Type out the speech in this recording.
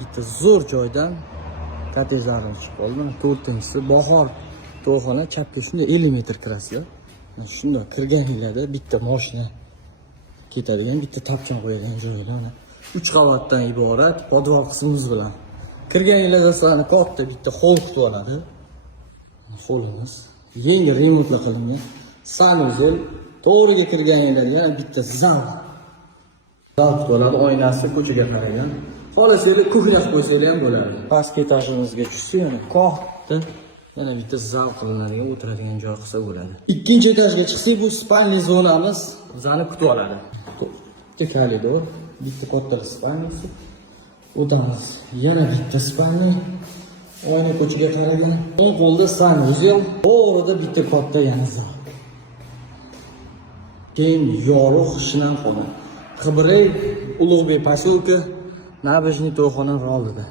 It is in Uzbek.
Bitta zo'r joydan kottejlardan chiqib qoldi. To'rtinchisi bahor to'yxona chapga shunday 50 metr kirasiz. Shunda kirganinglarda bitta mashina ketadigan, bitta tapchon qo'yadigan joylar. Mana 3 qavatdan iborat podval qismimiz bilan. Kirganinglarda sizlarni katta bitta hol kutib oladi. Holimiz yengil remontla qilingan. Sanuzel to'g'riga kirganinglarda yana bitta zal. Zal kutib oladi, oynasi ko'chaga qaragan. Xohlasangiz kuxnya qilib qo'ysanglar ham bo'ladi. Pastki etajimizga tushsa yana katta yana bitta zal qilinadigan, o'tiradigan joy qilsa bo'ladi. Ikkinchi etajga chiqsak, bu spalniy zonamiz bizani kutib oladi. Bitta koridor, bitta katta spalniyasi. O'tamiz. Yana bitta spalniy. Oyna ko'chaga qaragan. O'ng qo'lda sanuzel, o'rida bitta katta yana zal. Keyin yorug' shinam xona. Qibrey Ulug'bek posyolka Nabijniy to'yxona oldida.